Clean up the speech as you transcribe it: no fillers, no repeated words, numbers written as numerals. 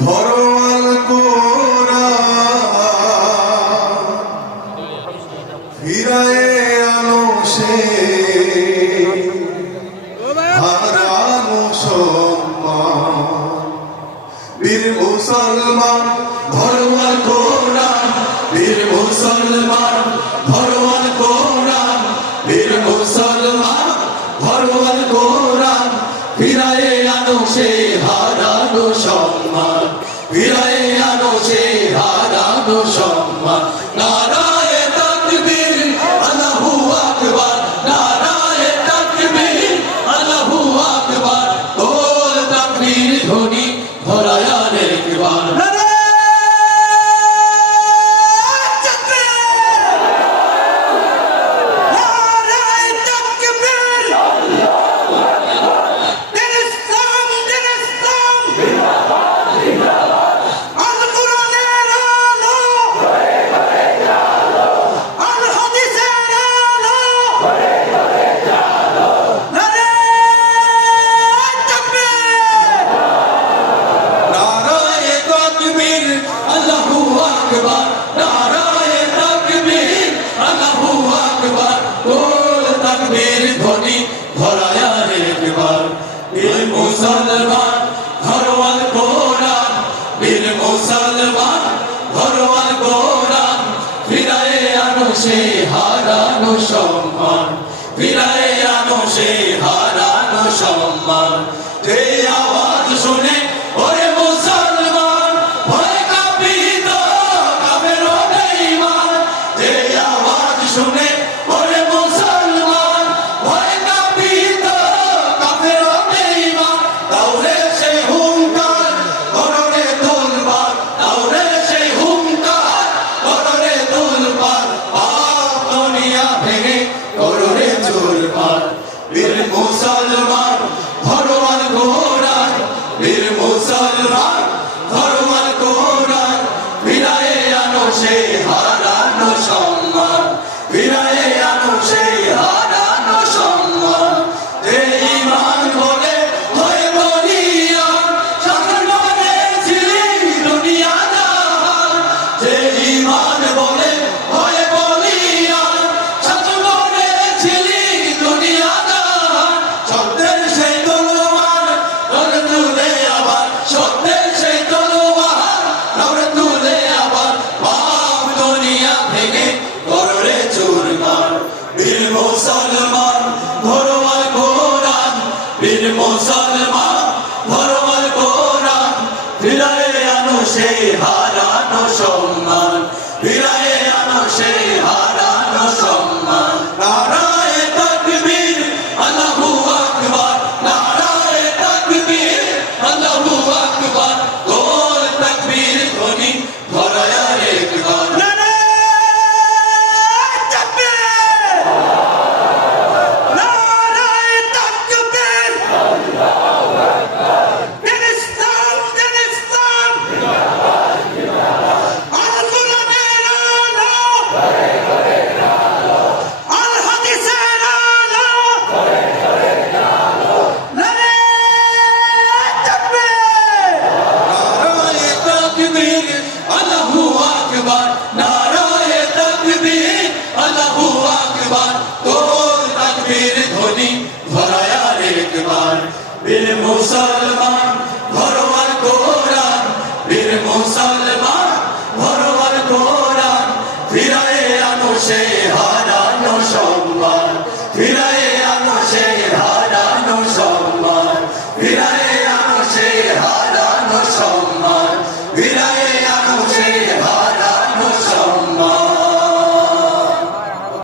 ভরওয়াল কোরআন ফিরায়ে আনো সে হারানো সম্মান বীর মুসলমান ভরওয়াল কোরআন বীর মুসলমান ভরওয়াল কোরআন বীর মুসলমান ভরওয়াল কোরআন ফিরায়ে আনো সে হারানো সম্মান ফিরায়ে আনো সে হারানো সম্মান নারায়ে তাকবীর আল্লাহু আকবার নারায়ে তাকবীর আল্লাহু আকবার তোল তাকবীর ধ্বনি ধরায় আরেকবার মুসলমান ভরওয়াল কোরআন বীর মুসলমান ভরওয়াল কোরআন ফিরায়ে আনো সে হারানো সম্মান ফিরায়ে আনো সে হারানো সম্মান যে আওয়াজ শুনে ওরে মুসলমান ভয় কাঁপিত কাফের ও বেঈমান যে আওয়াজ শুনে ওরে মুসলমান ভয় কাঁপিত কাফের ও বেঈমান তাওরে সেই হুঙ্কার কররে তোলবার তাওরে সেই হুঙ্কার কররে তোলবার পাপ দুনিয়া ভেঙে কররে চুরমার বীর মুসলমান ভরওয়াল কোরআন বীর মুসলমান ভরওয়াল কোরআন ফিরায়ে আনো সে হারানো সম্মান ফিরায়ে আনো সে হারানো সম্মান যে ঈমান বলে হয়ে বলিয়ান সাধনে ছিলি দুনিয়া জাহান যে ঈমান বলে হয়ে বলিয়ান সাধনে ছিলি দুনিয়া জাহান সত্যের সেই তলোয়ার নড়ে তুলে আবার সত্যের সেই তলোয়ার নড়ে তুলে আবার পাপ দুনিয়া ভেঙে কররে চুরমার বীর মুসলমান ভরওয়াল কোরআন বীর মুসলমান ভরওয়াল কোরআন ফিরায়ে আনো সে হারানো সম্মান ফিরায়ে আনো সে হারানো সম্মান নারায়ে তাকবীর আল্লাহু আকবার নারায়ে তাকবীর আল্লাহু আকবার তোল তাকবীর ধ্বনি ধরায় আরেকবার বীর মুসলমান